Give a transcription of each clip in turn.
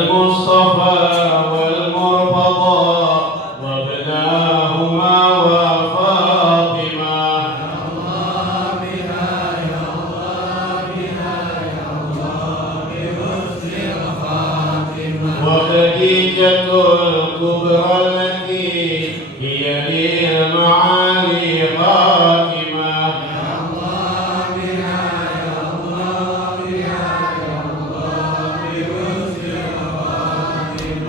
المصطفى والمرتضى وابناهما وفاطمة يا الله بها يا الله بها يا الله بحسن الخاتمة وخديجة الكبرى التي هي للمعالي خاتمة يا الله بها يا الله بها يا الله بحسن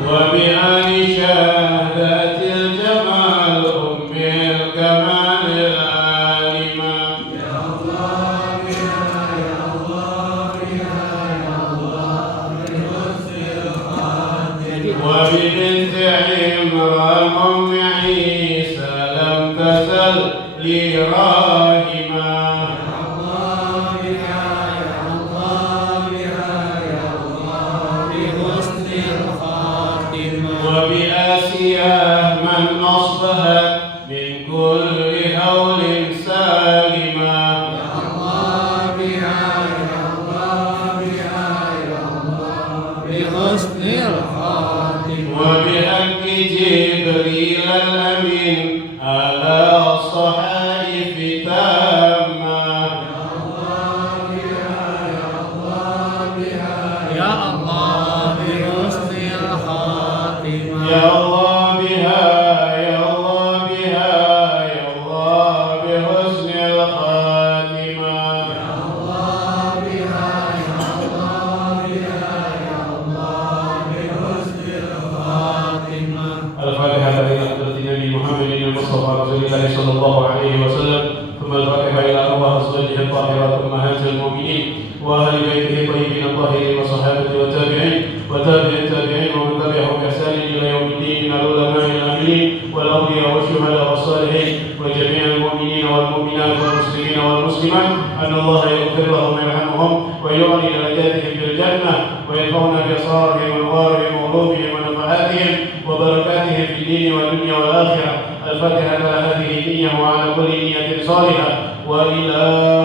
وبآل شهادة الجمال أم الكمال العالمة يا الله بها يا الله بها يا الله بحسن الخاتمة وببنت عمران أم عيسى لم تزل لي راهمة يا الله بها يا الله بها يا الله بحسن الخاتمة وبآسيا من أصبحت من كل هول سالمة يا الله بها يا الله بها يا الله بحسن الخاتمة وبحق جبريل الأمين على الصحائف تامة يا الله بها يا الله بها يا الله بحسن الخاتمة يا الله بها يا الله بها يا الله بحسن الخاتمة يا الله بها يا الله بها يا الله بحسن الخاتمة الفاتحة إلى حضرة النبي محمد المصطفى رسول الله صلى الله عليه وسلم ثم الفاتحة إلى أرواح أزواجه الطاهرات أمهات المؤمنين وأهل بيته الطيبين الطاهرين وصحابته والتابعين وتابع التابعين ومن تبعهم بإحسان إلى يوم الدين من العلماء العاملين والأولياء والشهداء والصالحين وجميع المؤمنين والمؤمنات والمسلمين والمسلمات أن الله يغفر لهم ويرحمهم ويعلي درجاتهم بالجنة ويرفعنا بأسرارهم وأنوارهم وعلومهم ونفحاتهم وبركاتهم في الدين والدنيا والآخرة. الفاتحة على هذه النية وعلى كل نية صالحة وإلى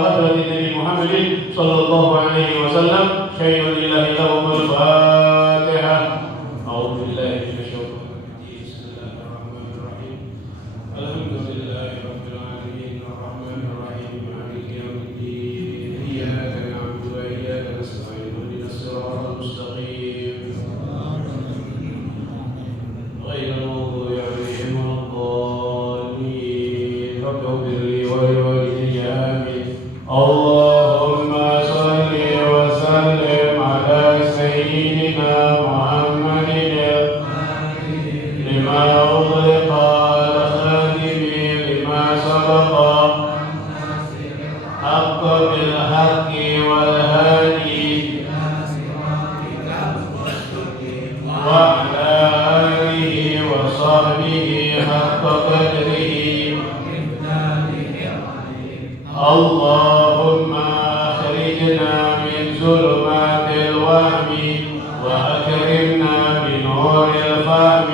حضرة النبي محمد صلى الله عليه وسلم شيء لله لهم الفاتحة. أعوذ بالله من الشيطان الرجيم. بسم الله الرحمن الرحيم. الحمد لله رب العالمين الرحمن الرحيم مالك يوم الدين إياك نعبد وإياك نستعين اهدنا الصراط المستقيم غير المغضوب عليهم ولا الضالين رب اغفر لي ولوالدي آمين. اللهم صل وسلم على سيدنا محمد لما أغلق الخاتم لما سبق حق بالحق والهادي وعلى آله وصحبه حق قدره. اللهم أخرجنا من ظلمات الوهم وأكرمنا بنور الفهم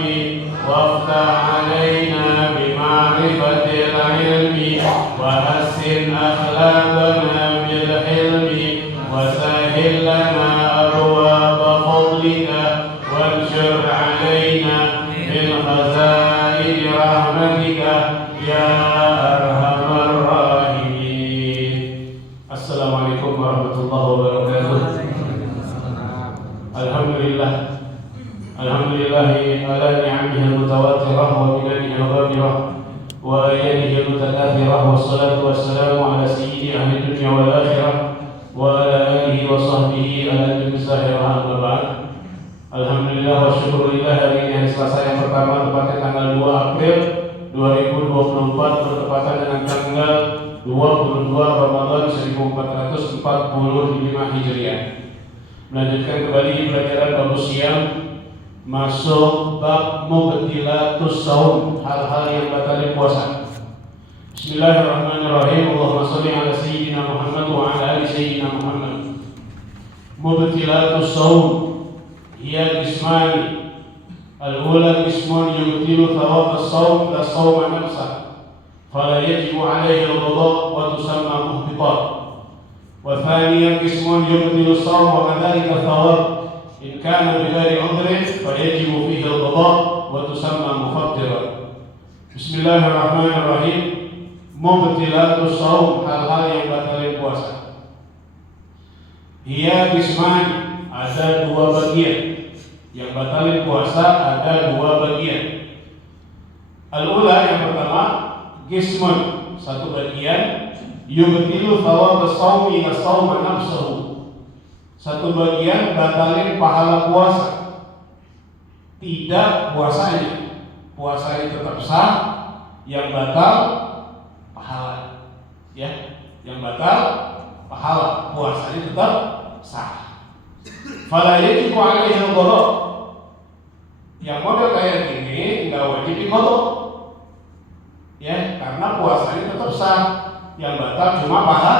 وافتح علينا بمعرفة العلم وحسن أخلاقنا بالحلم وسهل لنا أبواب فضلك وانشر علينا من خزائن رحمتك يا أرحم الراحمين. السلام عليكم ورحمة الله وبركاته. Alhamdulillah ala ni'amihi al-mutawatirah wa minanihi al-ghamirah wa ayanihi al-mutakathirah wa salatu wa salamu ala sayyidi ahli dunya wal akhirah wa ala alihi wa sahbihi ala al-misahir al-ba'd. Alhamdulillah wa syukurillah, hari ini hari Selasa yang pertama tepatnya tanggal 2 April 2024 bertepatan dengan tanggal 22 Ramadan 1445 Hijriah. Melanjutkan kembali pelajaran bab siam, masuk bab mubtilatus saum, hal-hal yang batalin puasa. Bismillahirrahmanirrahim. Allahumma shalli ala sayyidina Muhammad wa ala ali sayyidina Muhammad. Mubtilatus saum hiya ismani. Al-ula ismun yubtilu thawab as-saum la sawma nafsah. فلا يجب عليه القضاء وتسمى محبطات. وثانيا قسم يبطل الصوم وكذلك الثواب إن كان بغير عذر فيجب فيه القضاء وتسمى مفطرا. بسم الله الرحمن الرحيم. Mubtilatus shaum, hal-hal yang batalin puasa. Hiya qisman, ada dua bagian. Yang batalin puasa ada dua bagian. Al-ula, yang pertama, qismun, satu bagian, yubtilu thawab as-shaumi ila shauma nafsuhu. Satu bagian batalin pahala puasa, tidak puasanya. Puasanya tetap sah, yang batal pahala, ya, yang batal pahala, puasanya tetap sah. Fala yajibu alaihi al-qada. Yang model kayak gini enggak wajib diqada, ya, karena puasanya tetap sah, yang batal cuma pahala.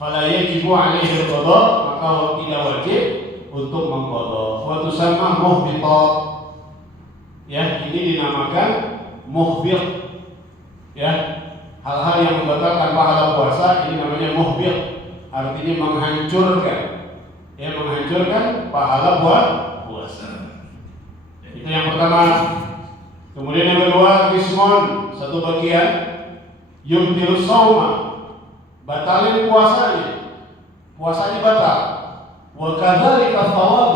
Fala yajibu alaihi al-qada, maka tidak wajib untuk mengqada. Wa tusamma muhbitat. Ya, ini dinamakan muhbit. Ya, hal-hal yang membatalkan pahala puasa ini namanya muhbit, artinya menghancurkan, ya, menghancurkan pahala puasa. Itu yang pertama. Kemudian yang kedua, qismun, satu bagian, yubtilus shauma, batalin puasanya batal. Wa kadzalika thawab,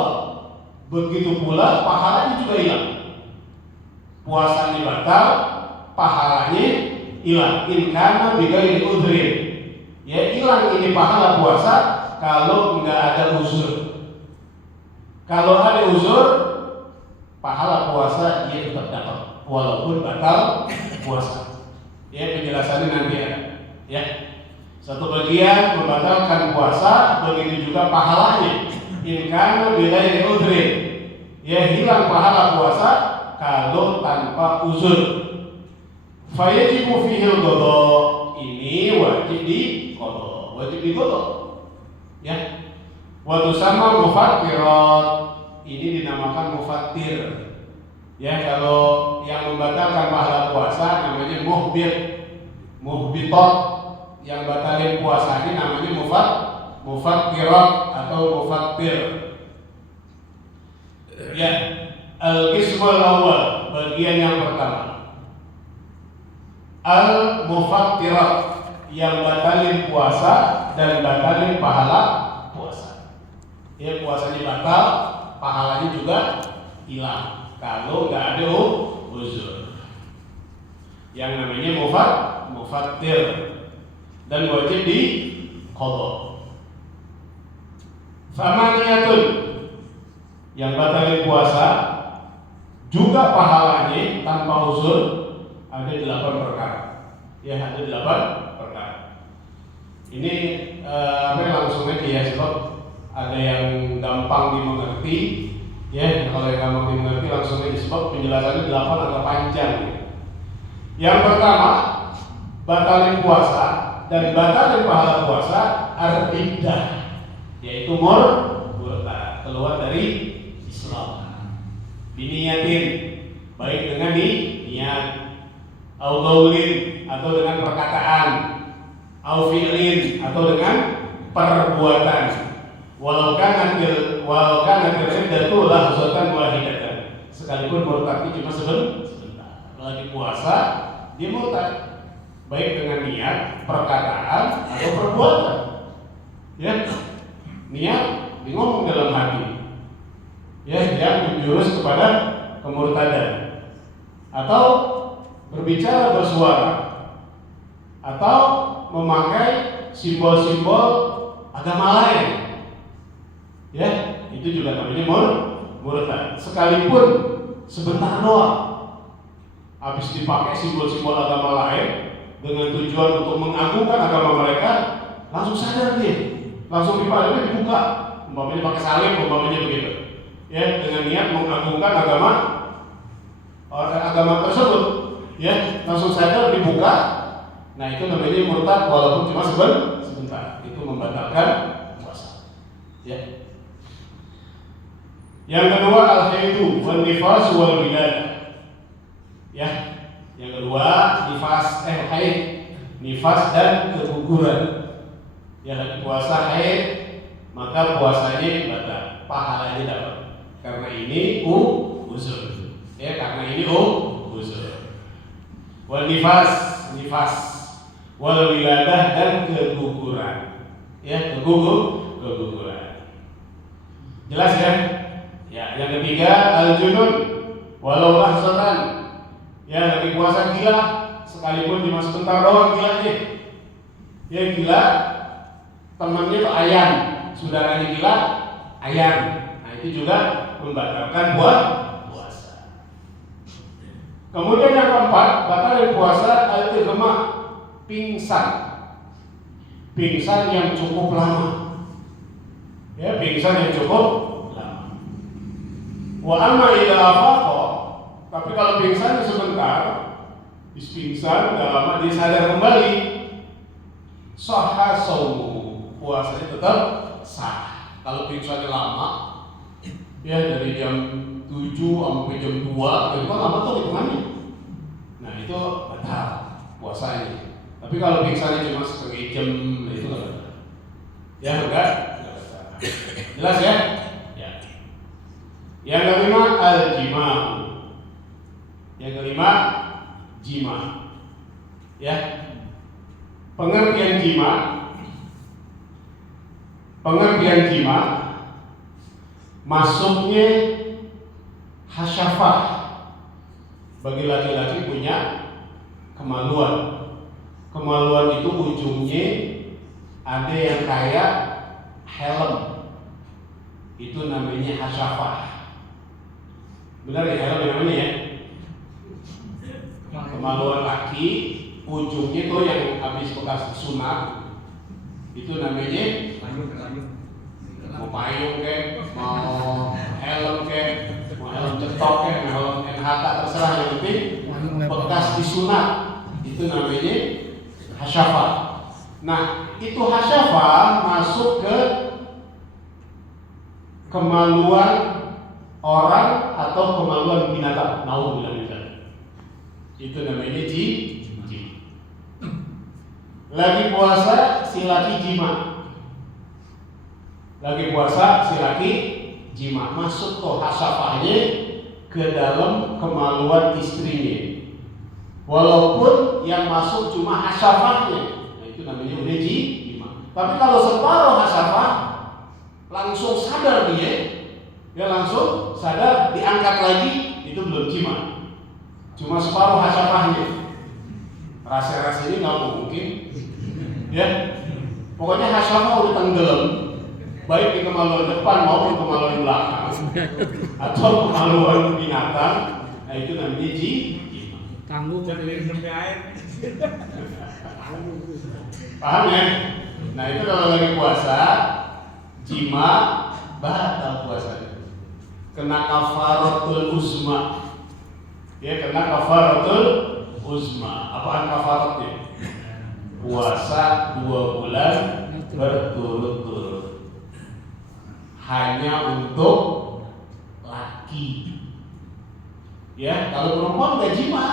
begitu pula pahalanya juga hilang. Puasanya batal, pahalanya hilang. In kana bighairi udhrin, ya, hilang ini pahala puasa kalau enggak ada uzur. Kalau ada uzur, pahala puasa dia tetap dapat walaupun batal puasa. Ya, penjelasannya nanti ada. Ya, satu bagian membatalkan puasa, begitu juga pahalanya. In kana bighairi udhrin, ya, hilang pahala puasa kalau tanpa uzur. Fayajibu fihi al-qada, ini wajib diqada, ya. Wa tusamma mufattirat, ini dinamakan mufattir. Ya, kalau yang membatalkan pahala puasa namanya muhbitat, yang batalin puasa ini namanya mufattirat atau mufattir. Ya, al-qismul awal, bagian yang pertama, al-mufattirat, yang batalin puasa dan batalin pahala puasa. Ya, puasanya batal, pahalanya juga hilang kalau nggak ada uzur. Yang namanya mufattir dan wajib diqada. Famaniyatun, yang batalin puasa juga pahalanya tanpa uzur ada 8 perkara. Ya, ada 8 perkara. Ini langsung aja ya, sebab ada yang gampang dimengerti. Ya, kalau yang gampang dimengerti langsung aja, sebab penjelasannya 8 agak panjang. Yang pertama, batalin puasa dan batalin pahala puasa ar-riddah, yaitu murtad, keluar dari Islam. Biniyatin, baik dengan niat, au qaulin, atau dengan perkataan, au fi'lin, atau dengan perbuatan. Walau kana riddatu lahzatan wahidatan, sekalipun murtadnya cuma sebentar. Lagi puasa dia murtad, baik dengan niat, perkataan, atau perbuatan. Ya, niat ngomong dalam hati, ya, yang menjurus kepada kemurtadan, atau berbicara bersuara, atau memakai simbol-simbol agama lain. Ya, itu juga namanya murtad. Sekalipun sebentar doang, habis dipakai simbol-simbol agama lain dengan tujuan untuk mengagungkan agama mereka, langsung sadar dia, langsung dibuka, umpamanya pakai salib, umpamanya begitu. Ya, dengan niat mengagungkan agama tersebut, ya, langsung sadar dibuka. Nah, itu namanya murtad walaupun cuma sebentar. Itu membatalkan puasa. Ya. Yang kedua, al-haidu wan nifas wal wiladah. Ya. Yang kedua, haid, nifas dan keguguran. Yang lagi puasa haid, maka puasanya batal, pahalanya dapat. Karena ini uzur. Ya, karena ini uzur. Wal nifas, wal wiladah dan keguguran. Ya, keguguran. Jelas ya? Ya, yang ketiga al-junun walau lahzatan. Ya, lagi puasa gila, sekalipun cuma sebentar doang gilanya. Ya gila, temannya tuh ayam, saudaranya gila, ayam. Nah itu juga membatalkan puasa. Kemudian yang keempat, batal puasa al-ighma, pingsan. Pingsan yang cukup lama. Ya, pingsan yang cukup lama. Wa amma idza afaqa, tapi kalau pingsan sebentar, pingsan enggak lama dia sadar kembali, sahha shaumuhu, puasanya tetap sah. Kalau pingsannya lama, ya dari jam 7 sampai jam 2, itu kan lama tuh hitungannya. Nah itu batal puasanya. Tapi kalau pingsannya cuma setengah jam, itu enggak batal. Ya enggak batal. Jelas ya? Ya. Yang kelima al-jima. Yang kelima jima. Ya. Pengertian jima masuknya hasyafah. Bagi laki-laki punya kemaluan. Kemaluan itu ujungnya ada yang kayak helm. Itu namanya hasyafah. Benar ya, helm namanya ya? Kemaluan laki, ujungnya tuh yang habis bekas disunat, itu namanya mau payung ke, mau helm ke, mau helm cetok ke, mau helm NHK, terserah, yang penting bekas disunat, itu namanya hasyafah. Nah, itu hasyafah masuk ke kemaluan orang atau kemaluan binatang. Itu namanya jima. Lagi puasa si laki jima. Masuk ke hasyafahnya ke dalam kemaluan istrinya. Walaupun yang masuk cuma hasyafahnya, nah itu namanya udah jima. Tapi kalau separuh hasyafah, langsung sadar dia langsung sadar, diangkat lagi, itu belum jima. Cuma separuh hasyafahnya. Rasa ini nggak mungkin. Ya, pokoknya hasyafah udah tenggelam, baik di kemaluan depan maupun kemaluan belakang, atau kemaluan binatang. Nah itu namanya jima. Tanggung jadi sampai air. Paham ya? Nah itu kalau lagi puasa, jima batal puasanya. Kena kafaratul uzma. Ya, kena kafaratul uzma. Apaan kafaratnya? Puasa 2 bulan berturut-turut. Hanya untuk laki. Ya, kalau perempuan nggak jima.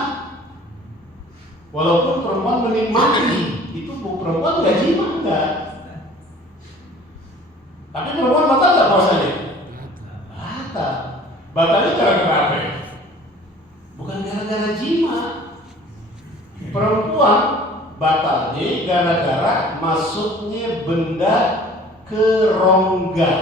Walaupun perempuan menikmati, itu perempuan nggak jima, enggak. Tapi perempuan batal nggak puasanya? Batal. Batalnya gara-gara apa? Bukan gara-gara jima. Perempuan batalnya gara-gara masuknya benda ke rongga.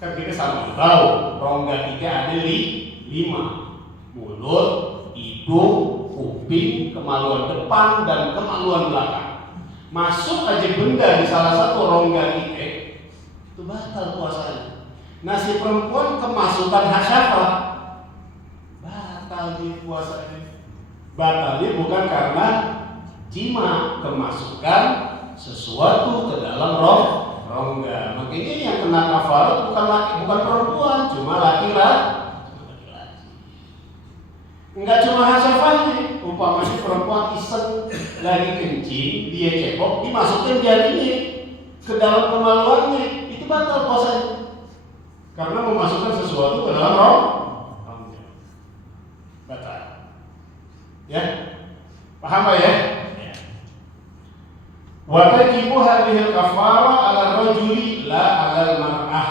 Kan kita sama tahu rongga 3 ada 5: mulut, hidung, kuping, kemaluan depan dan kemaluan belakang. Masuk aja benda di salah satu rongga kita, itu batal puasanya. Nah si perempuan kemasukan hasyafah, batal di puasanya. Batalnya bukan karena jima, kemasukan sesuatu ke dalam rongga. Makanya yang kena kafarat bukan laki, bukan perempuan, cuma laki-laki. Enggak cuma hasyafahnya, umpamanya perempuan iseng lagi kencing, dia cebok, dimasukin jarinya ke dalam kemaluannya, itu batal puasanya. Karena memasukkan sesuatu ke dalam rongga. Batal. Ya, paham Pak ya? Wa tajibu hadhil kafarah 'ala rajuli la 'ala mar'ah.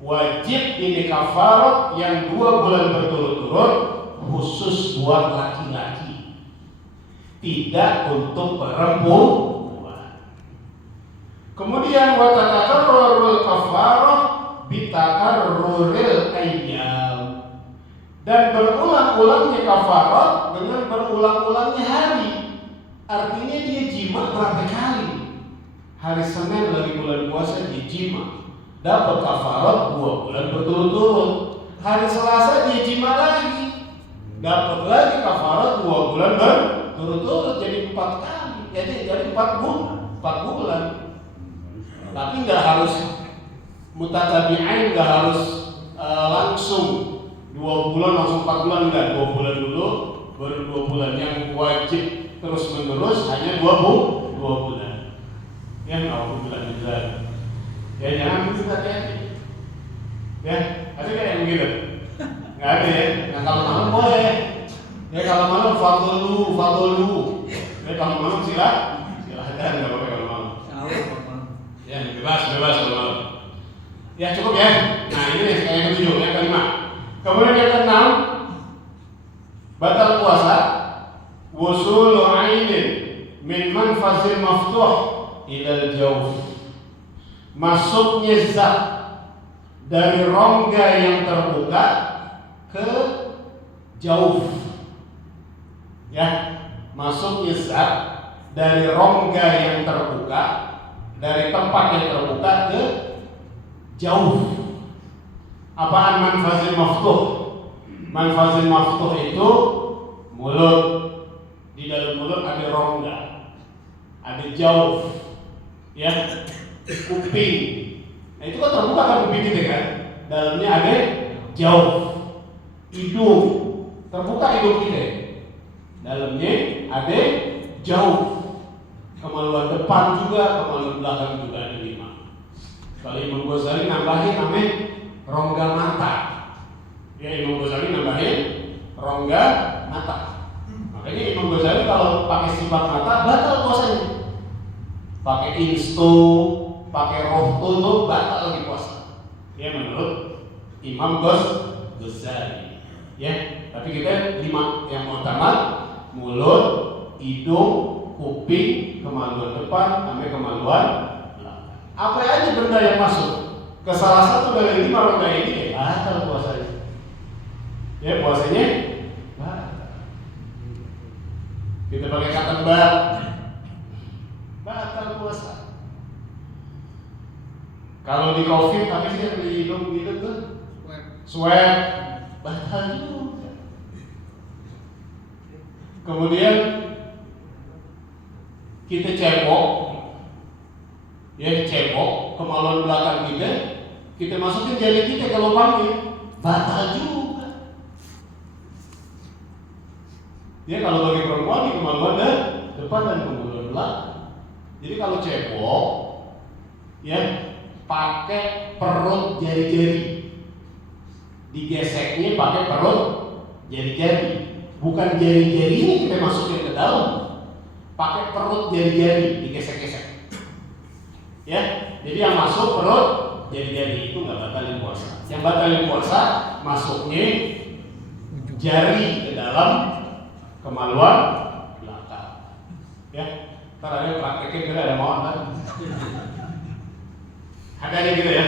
Wajib ini kafarat yang 2 bulan berturut-turut khusus buat laki-laki, tidak untuk perempuan. Kemudian wa tatakarrarul kafarah bitakarruril ayyam, dan berulang-ulangnya kafarat dengan berulang-ulangnya hari. Artinya dia jima berapa kali? Hari Senin lagi bulan puasa dia jima, dapat kafarat 2 bulan berturut-turut. Hari Selasa dia jima lagi, dapat lagi kafarat 2 bulan berturut-turut, jadi 4 kali. Jadi 4 bulan. Tapi nggak harus mutatabi'ain, nggak harus langsung 2 bulan langsung 4 bulan, enggak. 2 bulan dulu baru 2 bulan. Yang wajib terus menerus hanya 2 bulan. Ya, alhamdulillah bilang. Ya jangan begitu hati-hati. Ya, ada kayak yang begitu? Nggak ada ya. Nah kalau malam boleh. Ya kalau malam fadlu. Ya kalau malam silahkan nggak apa-apa kalau malam. Ya bebas kalau malam. Ya cukup ya. Nah ini yang ketujuh, yang kelima. Kemudian yang keenam, batal puasa wusulu ainin min manfazil maftuh ilal jawf, masuknya zat dari rongga yang terbuka ke jawf. Ya, masuknya zat dari rongga yang terbuka, dari tempat yang terbuka ke jawf. Apaan manfazil maftuh? Manfazil maftuh itu mulut. Di dalam mulut ada rongga, ada jawf, ya, kuping. Nah itu kan terbuka kan kuping kita kan, dalamnya ada jawf. Hidung, terbuka hidung kita, dalamnya ada jawf. Kemaluan depan juga, kemaluan belakang juga ada 5. Kalau Imam Ghazali nambahin namanya rongga mata. Ya, Imam Ghazali nambahin rongga mata. Makanya Imam Ghazali kalau pakai sifat mata batal puasanya. Pakai insto, pakai rohto itu batal lagi puasa. Ya menurut Imam Ghazali. Ya, tapi kita 5 yang utama: mulut, hidung, kuping, kemaluan depan, sampai kemaluan belakang. Apa aja benda yang masuk ke salah satu dari 5 rongga ini, batal puasanya. Ya, puasanya batal. Kita pakai cotton bud, batal puasa. Kalau di COVID, tapi sih di hidung gitu tuh, swab, batal juga. Kemudian kita cebok, ya cebok kemaluan belakang kita masukin jari kita ke lubangnya, batal juga. Ya kalau bagi perempuan di kemaluan depan dan kemaluan belakang. Jadi kalau cebok, ya pakai perut jari-jari, digeseknya pakai perut jari-jari, bukan jari-jarinya kita masukin ke dalam, pakai perut jari-jari digesek-gesek. Ya, jadi yang masuk perut jari-jari itu nggak batalin puasa. Yang batalin puasa masuknya jari ke dalam kemaluan belakang. Ya, ntar ada prakteknya juga ada mau kan? Ada gitu ya.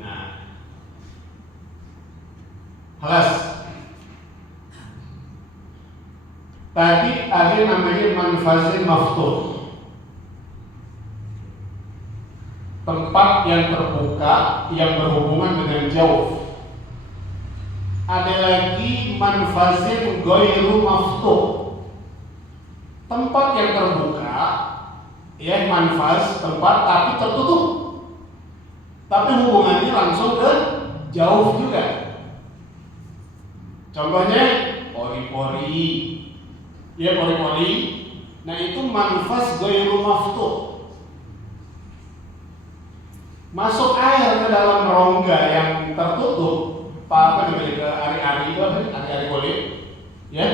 Nah, halas. Tadi ada namanya manfazil maftuh, tempat yang terbuka yang berhubungan dengan jauh. Ada lagi manfazil ghairu maftuh, tempat yang terbuka, ya manfaz tempat tapi tertutup, tapi hubungannya langsung ke jauh juga. Contohnya pori-pori, ya pori-pori. Nah itu manfaz ghairu maftuh. Masuk air ke dalam rongga yang tertutup, apa namanya, ke ari-ari itu apa? Ari-ari kulit, ya.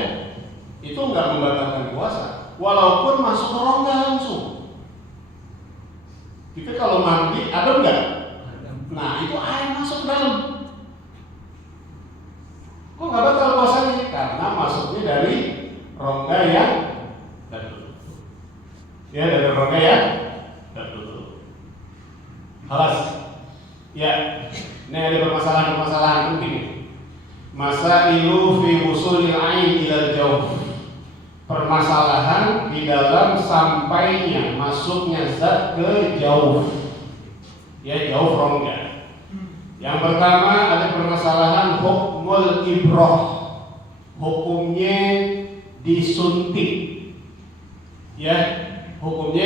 itu nggak membatalkan puasa, walaupun masuk ke rongga langsung. Kita kalau mandi ada nggak? Nah itu air masuk ke dalam. Kok nggak batal puasanya? Karena masuknya dari rongga yang tertutup. Ya, dari rongga yang tertutup. Halas. Ya, ini ada permasalahan penting. Masailu fi usulil ain ila jauh. Permasalahan di dalam sampainya masuknya zat ke jauh. Ya, jauh rongga. Yang pertama ada permasalahan hukmul ibroh. Hukumnya disuntik. Ya, hukumnya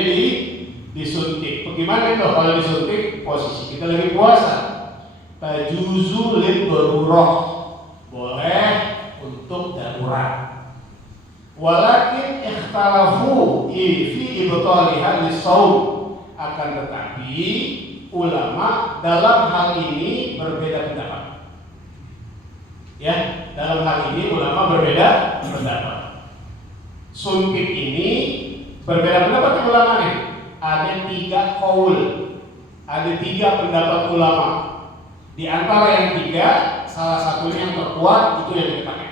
disuntik. Bagaimana itu kalau disuntik? Posisi kita lagi puasa. Tajuzu lil darurah. Boleh untuk darurat. Walakin ikhtalafu fi ibtaliha lis-shaum. Akan tetapi ulama dalam hal ini berbeda pendapat. Ya, dalam hal ini ulama berbeda pendapat. Suntik ini berbeda pendapat ulama nih. Ada 3 qaul, ada 3 pendapat ulama. Di antara yang 3, salah satunya yang terkuat itu yang kita pakai.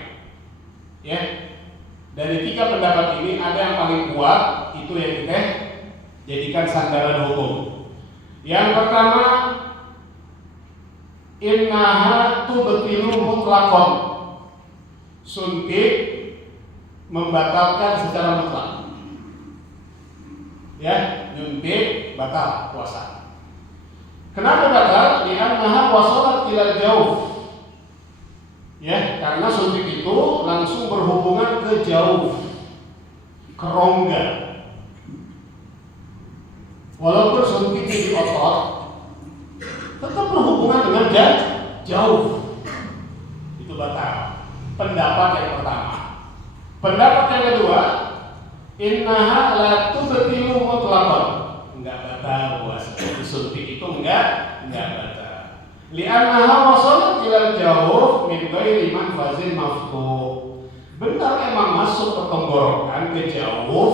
Ya, dari 3 pendapat ini ada yang paling kuat itu yang kita jadikan sandaran hukum. Yang pertama, innaha tubtilu mutlaqan. Suntik membatalkan secara mutlak. Ya, nyuntik batal puasa. Kenapa batal? Li'annaha wasalat ila jauh. Ya, karena suntik itu langsung berhubungan ke jauh, ke rongga. Walaupun suntik di otot, tetap berhubungan dengan jauh. Itu batal. Pendapat yang pertama. Pendapat yang kedua, innaha la tubtilu mutlaqan. Enggak batal puasa. Disuntik itu enggak batal. Li'annaha wasalat ila jauh min ghairi manfazin maftuh. Benar emang masuk ke tenggorokan ke jauh,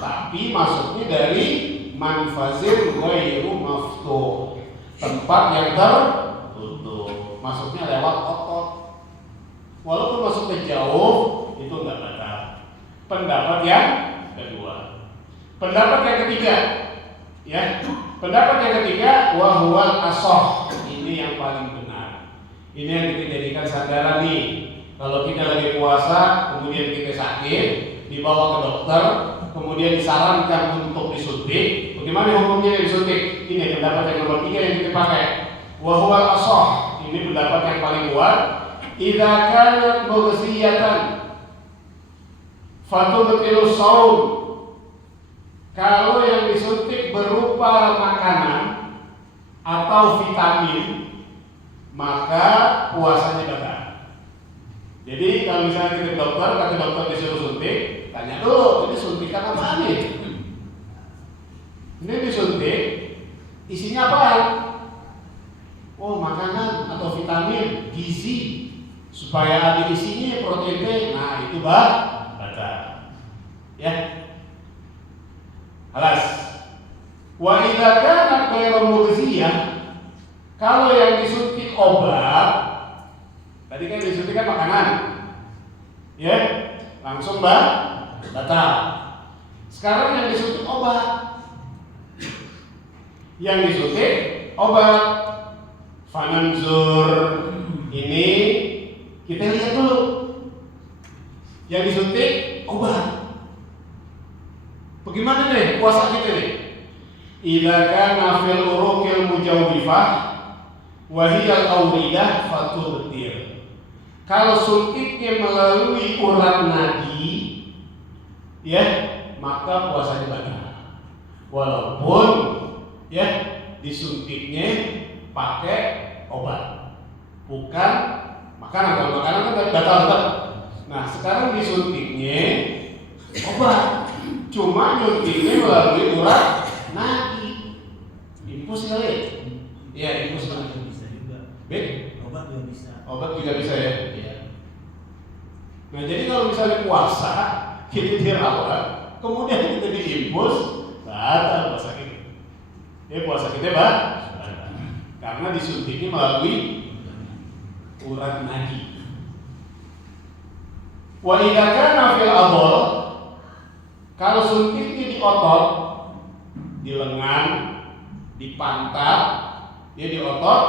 tapi masuknya dari manfazin ghairu maftuh. Tempat yang tertutup. Masuknya lewat otot. Walaupun masuk ke jauh, itu enggak batal. Pendapat yang kedua. Pendapat yang ketiga, ya. Pendapat yang ketiga, wa huwal ashah. Ini yang paling benar. Ini yang kita jadikan sandaran nih. Kalau kita lagi puasa, kemudian kita sakit, dibawa ke dokter, kemudian disarankan untuk disuntik. Bagaimana hukumnya disuntik? Ini pendapat yang nomor 3 yang kita pakai. Wa huwal ashah. Ini pendapat yang paling kuat. Idza kanat mughziyatan fatubtilu shaum. Kalau yang disuntik berupa makanan atau vitamin, maka puasanya batal. Jadi kalau misalnya kita ke dokter, kata dokter disuruh suntik, tanya dulu, ini suntikan apa nih? Ini disuntik, isinya apa? Oh, makanan atau vitamin, gizi, supaya ada isinya protein T. Nah, itu batal. Ya. Alas. Wa idza kanat ghairu mughziyah, kalau yang disuntik obat, tadi kan disuntik kan makanan, ya, langsung batal. Sekarang yang disuntik obat, Fananzur. Ini kita lihat dulu. Yang disuntik obat. Bagaimana nih puasa kita nih? Idza kana fil uruqil mujawwifah wa hiya al-awridah fatubtir. Kalau suntiknya melalui urat nadi, ya, maka puasanya batal. Walaupun ya disuntiknya pakai obat, bukan makanan. Kalau makanan kan batal tetap. Nah, sekarang disuntiknya obat, cuma nyuntiknya melalui urat nadi. Infus kali? Iya, infus nadi bisa juga. Obat juga bisa. Obat juga bisa ya. Iya. Nah, jadi kalau misalnya puasa kita dirawat, kemudian kita diimpus, batal puasa kita. Puasa kita batal karena disuntiknya melalui urat nadi. Wa idza kana fil adhar, kalau suntiknya di otot, di lengan, di pantat, di otot,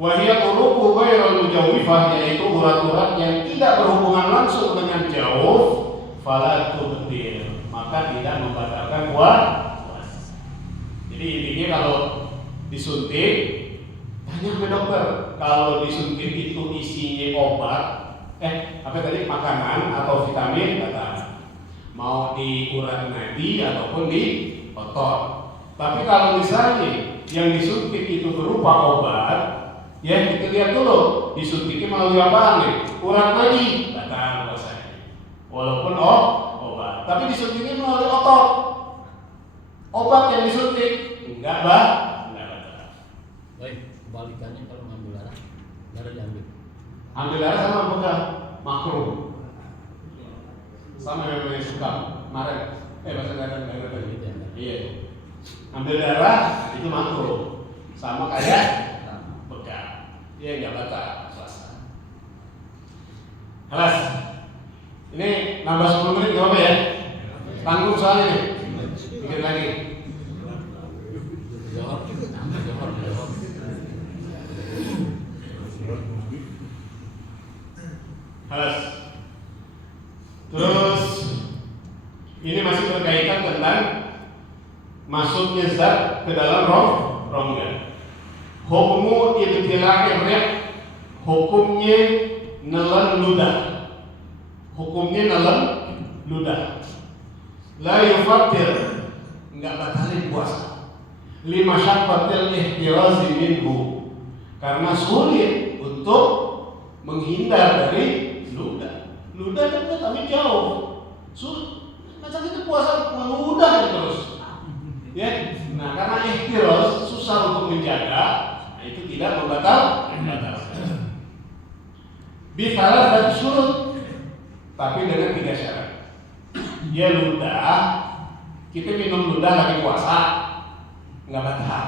wa hiya uruqu ghairul mujawwifah, yaitu urat-urat yang tidak berhubungan langsung dengan jawf, fala tubtil, maka tidak membatalkan puasa. Jadi intinya kalau disuntik, tanya ke dokter, kalau disuntik itu isinya obat, makanan atau vitamin, kata mau di urat nadi ataupun di otot. Tapi kalau misalnya yang disuntik itu berupa obat, ya kita lihat dulu disuntiknya melalui apaan nih? Urat nadi, batal puasanya. Walaupun obat, tapi disuntiknya melalui otot. Obat yang disuntik enggak batal. Baik, kebalikannya kalau ngambil darah diambil. Ambil darah sama bukan makruh. Sama yang suka kemarin. Bahasa darah tadi. Iya. Ambil darah itu makruh. Sama kayak begal. Iya enggak batal puasa. Kelas. Ini nambah 10 menit enggak apa ya? Tanggung soalnya nih. Pikir lagi. Johor. Kelas. Terus ini masih berkaitan tentang masuknya zat ke dalam rongga. Hukumu ibtila'ir rih, hukumnya nelan ludah. Hukumnya nelan ludah. La yufattir, enggak batalin puasa. Lima syaqatil ihtirazi minhu, karena sulit untuk menghindar dari ludah. Ludah kan tapi jauh. Macam itu puasa meludah terus. Ya. Nah, karena ihtiraz susah untuk menjaga, nah itu tidak membatalkan. Bi thalathati syurut, tapi dengan 3 syarat. Ya ludah, kita minum ludah lagi puasa, enggak batal.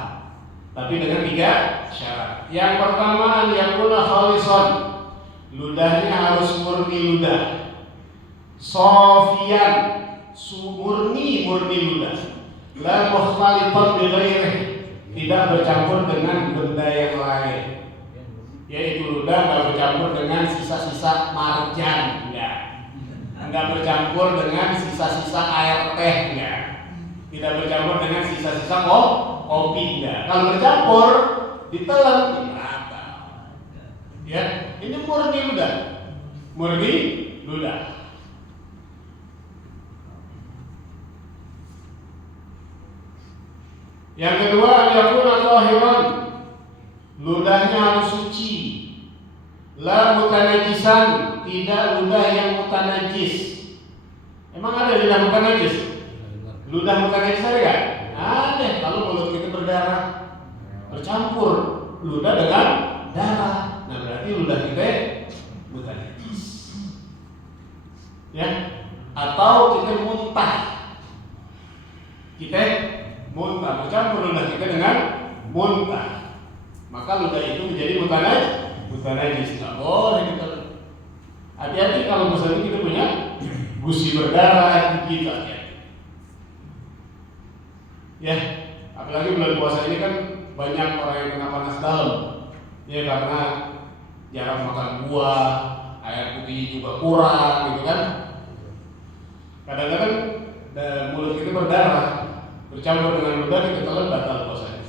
Tapi dengan 3 syarat. Yang pertama, yakuna khalisan, ludahnya harus murni ludah. Sofian, murni ludah. La mukhtalitan bi ghairihi, tidak bercampur dengan benda yang lain. Yaitu ludah enggak bercampur dengan sisa-sisa marjan, enggak bercampur dengan sisa-sisa air teh, tidak bercampur dengan sisa-sisa kopi, Kalau bercampur ditelan dirata. Ya, ini murni ludah. Yang kedua, yakuna tahiran, ludahnya harus suci. La mutanajisan, tidak ludah yang mutanajis. Emang ada ludah mutanajis? Ludah mutanajis ada enggak? Ada. Kalau mulut kita berdarah, bercampur ludah dengan darah, nah berarti ludah kita mutanajis. Ya, atau kita muntah. Bercampur ludah kita dengan muntah, maka ludah itu menjadi mutanajis. Nggak boleh kita. Hati-hati kalau misalnya kita punya gusi berdarah, kita ya, apalagi bulan puasa ini kan banyak orang yang kena panas dalam, ya karena jarang makan buah, air putih juga kurang, gitu kan. Kadang-kadang mulut kita berdarah, bercampur dengan ludah, kita telan, batal puasanya.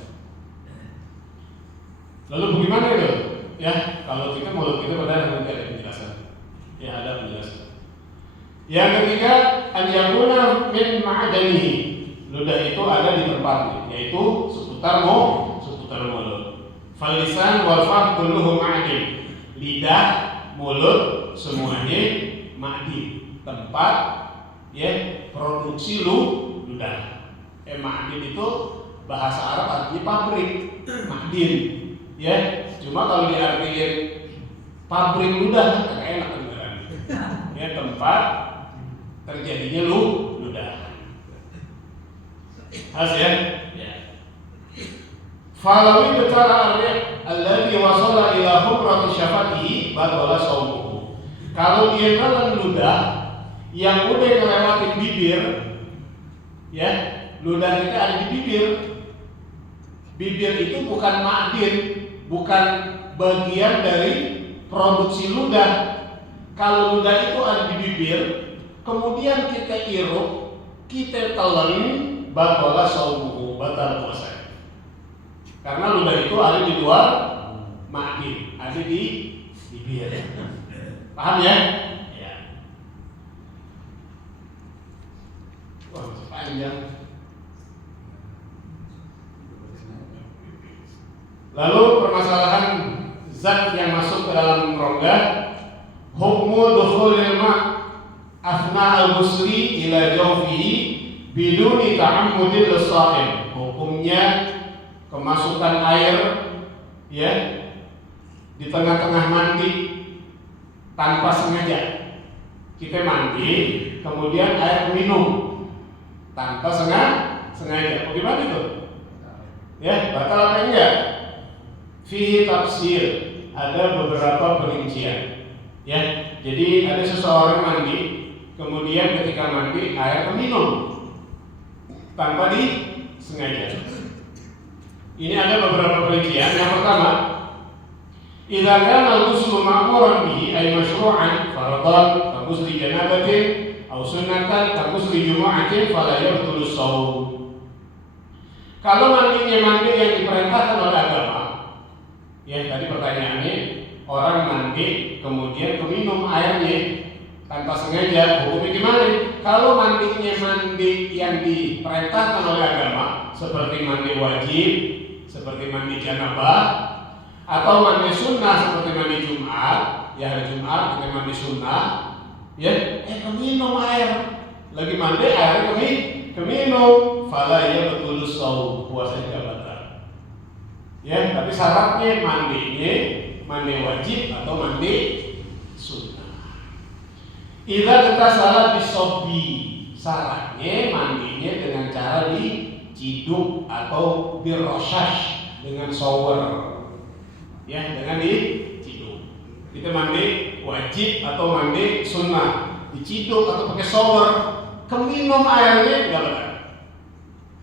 Lalu bagaimana itu? Ya, kalau kita mulut kita berdarah, nanti ada penjelasan. Ya, ada penjelasan. Yang ketiga, an yakuna min ma'danihi, ludah itu ada di tempatnya, yaitu seputar mulut. Falisan wal fam kulluhu ma'din, lidah, mulut semuanya ma'din, tempat ya produksi ludah. Ma'din itu bahasa Arab artinya pabrik, ma'din. Ya, cuma kalau diartikan pabrik ludah agak enak kedengaran. Ya, tempat terjadinya ludah. Has ya? Ya. Falawi betara arya alladhi wasala ila humrati syafatihi batala shaumuhu. Kalau dia telan ludah yang udah ngelewatin bibir, ya, ludah itu ada di bibir. Bibir itu bukan ma'din, bukan bagian dari produksi ludah. Kalau ludah itu ada di bibir, kemudian kita iruk, kita telan, batala shaumuhu, batal puasa. Karena ludah itu ada di luar ma'din, ada di bibir. Paham ya? Ya. Wah, panjang. Lalu permasalahan zat yang masuk ke dalam rongga, hukmu dukhulil ma' afna al-ghusli ila jawfihi biduni ta'ammudin lis-sha'im. Hukumnya kemasukan air, ya, di tengah-tengah mandi tanpa sengaja. Kita mandi, kemudian air minum tanpa sengaja. Bagaimana itu? Ya, batal apa enggak? Fihi tafsir, ada beberapa perincian. Ya, jadi ada seseorang mandi, kemudian ketika mandi air minum tanpa disengaja. Ini ada beberapa perincian. Yang pertama, idza kana al-ghuslu ma'muran bihi ay masyru'an faradan ka ghusli janabatin aw sunnatan ka ghusli jumu'atin fala yabtulu shaum. Kalau mandinya mandi yang diperintahkan oleh agama, ya tadi pertanyaannya, orang mandi kemudian keminum airnya tanpa sengaja, hukumnya gimana? Kalau mandinya mandi yang diperintahkan oleh agama, seperti mandi wajib, seperti mandi janabah, atau mandi sunnah seperti mandi Jumat, ya hari Jumat kita mandi sunnah, ya, keminum air, lagi mandi air keminum, fala ya betul shaum, puasa tidak batal. Ya, tapi syaratnya mandinya mandi wajib atau mandi sunnah. Idza tasalat bisobbi, syaratnya mandinya dengan cara diciduk atau birrashash dengan shower. Ya, dengan diciduk. Kita mandi wajib atau mandi sunnah, diciduk atau pakai shower, keminum airnya enggak batal.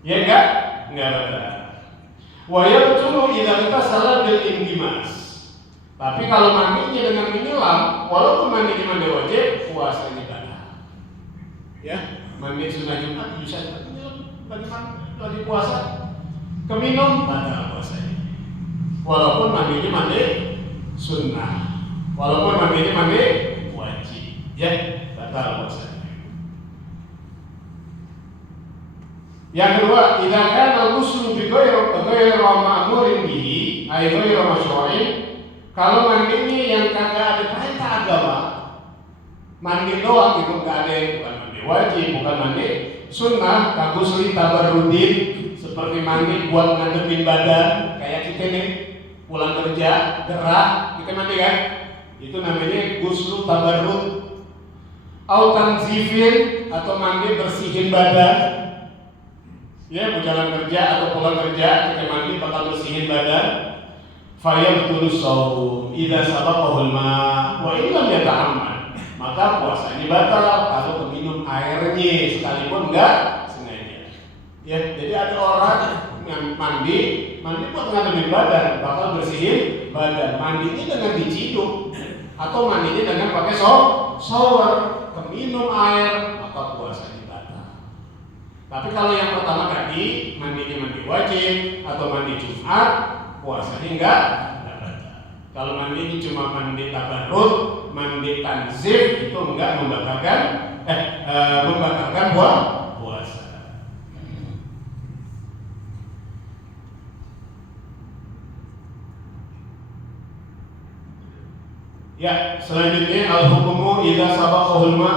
Ya enggak batal. Wa yabtulu idza tasala bil indimas. Tapi kalau mandinya dengan menyelam, walaupun mandinya mandi wajib, puasanya batal. Ya, mandi sunnah Jumat bisa lagi puasa, keminum batal puasanya. Walaupun mandinya mandi sunnah, walaupun mandinya mandi wajib, ya batal puasanya. Yang kedua, idza kana al-ghuslu bi ghairi ma'murin bihi ay ghairi masyru'in, kalau mandinya yang kagak ada perintah agama, mandi doang itu enggak ada, bukan mandi wajib, bukan mandi sunnah, kagusli tabarrudin, seperti mandi buat ngadepin badan, kayak kita nih pulang kerja gerah, kita mandi kan? Itu namanya ghuslu tabarrud. Au tanzifin, atau mandi bersihin badan. Ya, berjalan kerja atau pulang kerja, kita mandi bakal bersihin badan. Faya betul shaum idza sabaqahul ma wa illam yata'ammad, maka puasanya batal kalau keminum airnya sekalipun enggak sengaja. Ya, jadi ada orang yang mandi buat ngademin badan, bakal bersihin badan. Mandinya dengan diciduk atau mandinya dengan pakai shower, keminum air, maka puasanya. Tapi kalau yang pertama tadi, mandinya mandi wajib atau mandi Jumat, puasanya enggak batal. Kalau mandinya cuma mandi tabarrud, mandi tanzif, itu enggak membatalkan puasa. Ya, selanjutnya al-hukmu idza sabaqahul ma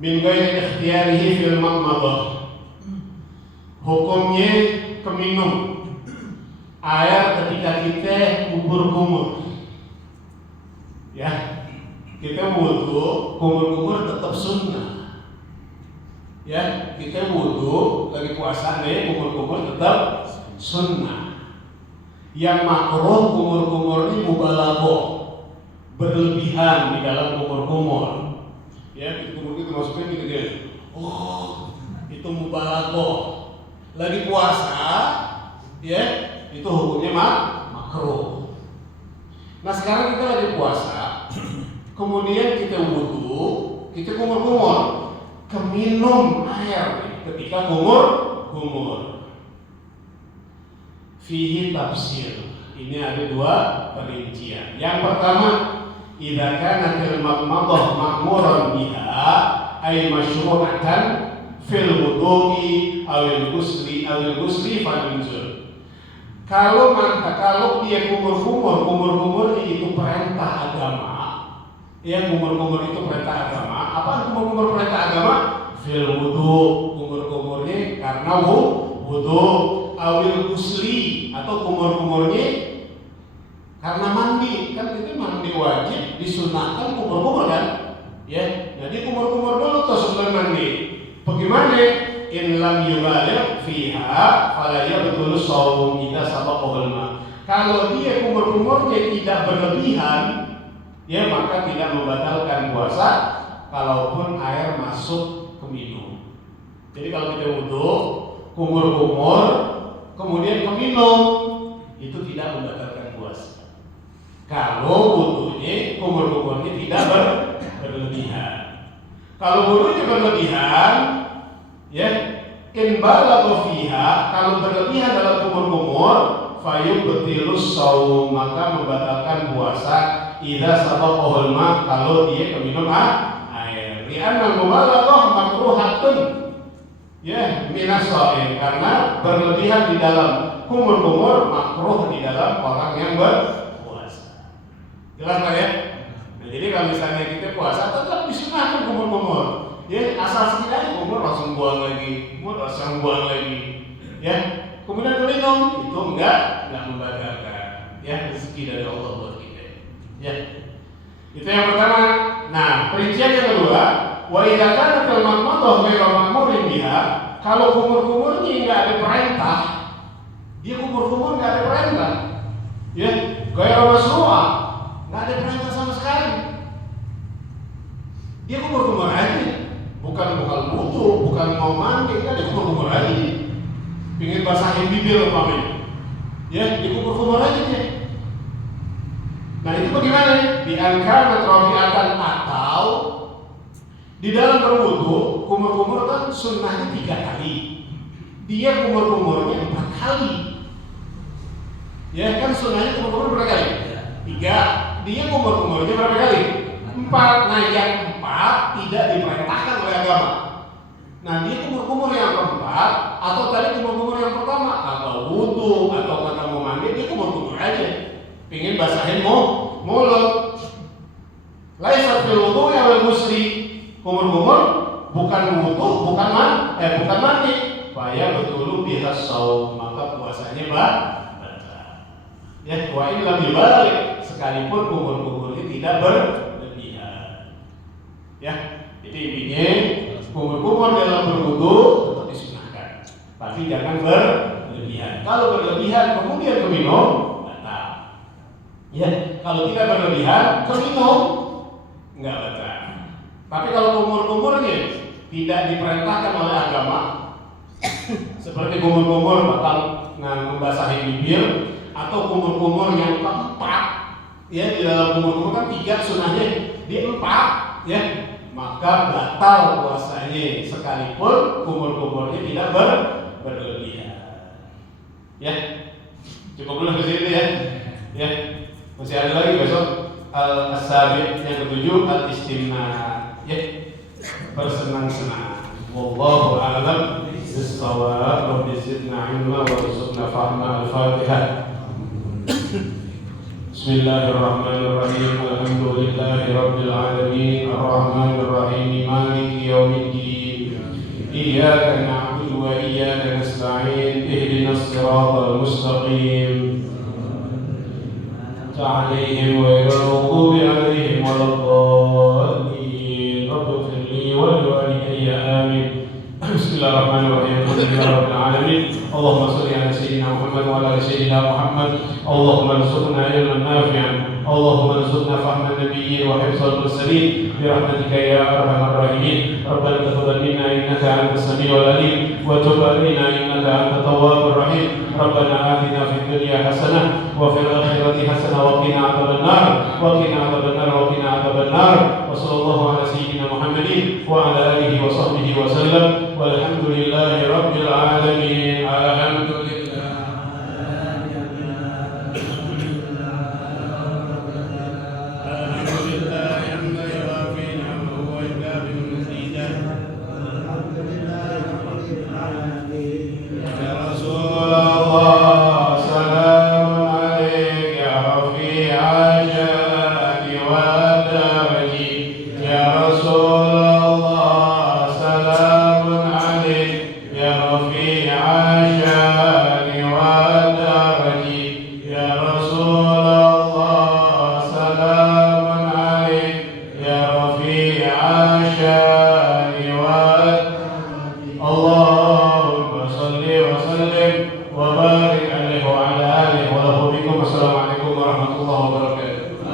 min ghairi ikhtiyarihi fil madmadah. Hukumnya keminum air ketika kita kumur-kumur. Ya, kita wudu, kumur-kumur tetap sunnah. Ya, kita wudu lagi puasa nih, kumur-kumur tetap sunnah. Yang makruh kumur-kumur ini mubalaghah, berlebihan di dalam kumur-kumur. Ya, kumur itu maksudnya gitu. Oh, itu mubalaghah. Lagi puasa, ya, itu hukumnya makruh. Nah, sekarang kita lagi puasa, kemudian kita wudu, kita kumur-kumur. Keminum air ketika kumur. Fihi tafsir. Ini ada dua perincian. Yang pertama, idza kana al-madmadah ma'muran biha ay masyru'atan fil wudu'i awil ghusli falinzul. Kalau dia kumur itu perintah agama. Ya, kumur itu perintah agama. Apa kumur perintah agama? Fil wudu, kumurnya karena wudu, awil ghusli atau kumurnya karena mandi. Kan itu mandi wajib, disunahkan kumur kan? Ya, jadi kumur dulu tuh sebelum mandi. Bagaimana? In lam yubaligh fiha fala yabtul shaum idza sabaqahu al-ma. Kalau dia kumurnya tidak berlebihan, ya maka tidak membatalkan puasa kalaupun air masuk ke minum. Jadi kalau kita wudu, kumur kemudian ke minum, itu tidak membatalkan puasa. Kalau wudunya, kumurnya tidak berlebihan. Kalau wudunya berlebihan, ya, in balagha fiha, kalau berlebihan dalam kumur, fayubtilus shaum, maka membatalkan puasa. Idza sabaqahu al-ma, kalau dia keminum air. Li'anna al-mubalaghah makruhatun, ya, minas shaim, karena berlebihan di dalam kumur makruh di dalam orang yang berpuasa. Jelas Pak ya? Nah, jadi kalau misalnya kita puasa tetap disunahkan kumur. Ya, asal sekiranya kumur langsung buang lagi, ya. Kemudian minum itu enggak membatalkan. Ya, rezeki dari Allah buat kita. Ya, itu yang pertama. Nah, perincian yang kedua, wa idza kana al-madmadah ghairu ma'murin biha, kalau kumurnya enggak ada perintah, dia kumur enggak ada perintah, ya, ghairu masru'ah, enggak ada perintah sama sekali, dia kumur aja, bukan wudu, bukan mau mandi, enggak, dia kumur aja, pingin basahin bibir umpamanya, ya, dia kumur aja dia. Nah, itu bagaimana? Diangkat rabi'atan, atau di dalam berwudu, kumur kan sunnahnya 3 kali. Dia kumurnya 4 kali. Ya kan sunnahnya kumur berapa kali? 3. Dia kumurnya berapa kali? 4. Nah, yang 4 tidak diperintahkan oleh agama. Nah, dia kumur yang keempat, atau tadi kumur yang pertama, atau wudu, atau kata mau mandi, dia kumur aja. Pingin basahin mulut. Laisa fil wudu ya wal ghusli. Kumur bukan wudu, bukan mandi. Faya betul bihas shaum, maka puasanya batal. Ya, wa in lam yubalik, sekalipun kumur ini tidak berlebihan. Ya, jadi intinya kumur dalam berwudu tetap disunahkan, tapi jangan berlebihan. Kalau berlebihan kemudian minum, ya, kalau tidak berlebihan, minum enggak batal. Tapi kalau kumurnya tidak diperintahkan oleh agama, seperti kumur bakal membasahi bibir, atau kumur yang keempat, ya, di dalam kumur kan 3 sunahnya, di 4, ya, maka batal puasanya sekalipun kumurnya tidak berlebihan. Ya, cukup dulu di sini ya. Ya. Masih ada lagi besok al-sabi yang ketujuh al-istimna, ya, bersenang-senang. Wallahu a'lam bis-shawab. Rabbi zidna ilma warzuqna fahma. Al-Fatihah. Bismillahirrahmanirrahim. Alhamdulillahi rabbil alamin, arrahmanir rahim, maliki yaumiddin. Iyyaka na'budu wa iyyaka nasta'in. Ihdinas siratal mustaqim. عليهم غير المغضوب عليهم ولا الضالين. رب اغفر لي ولوالدي آمين. Bismillahirrahmanirrahim. Alhamdulillahirabbil alamin. Allahumma shalli ala sayyidina Muhammad wa ala ali sayyidina Muhammad. Allahumma arzuqna ilman nafi'an. Allahumma arzuqna fahman nabiyyin wa hifdzal mursalin bi rahmatika ya arhamar rahimin. Rabbana taqabbal minna innaka antas samiul alim wa tub alaina innaka antat tawwabur rahim. Rabbana atina fid dunya hasanah wa fil akhirati hasanah wa qina adzabannar wa qina adzabannar wa qina adzabannar. Wa sallallahu ala sayyidina Muhammadin wa ala alihi wa sahbihi wa sallam. Walhamdulillahi rabbil alamin. Alhamdulillah. Assalamualaikum warahmatullahi wabarakatuh.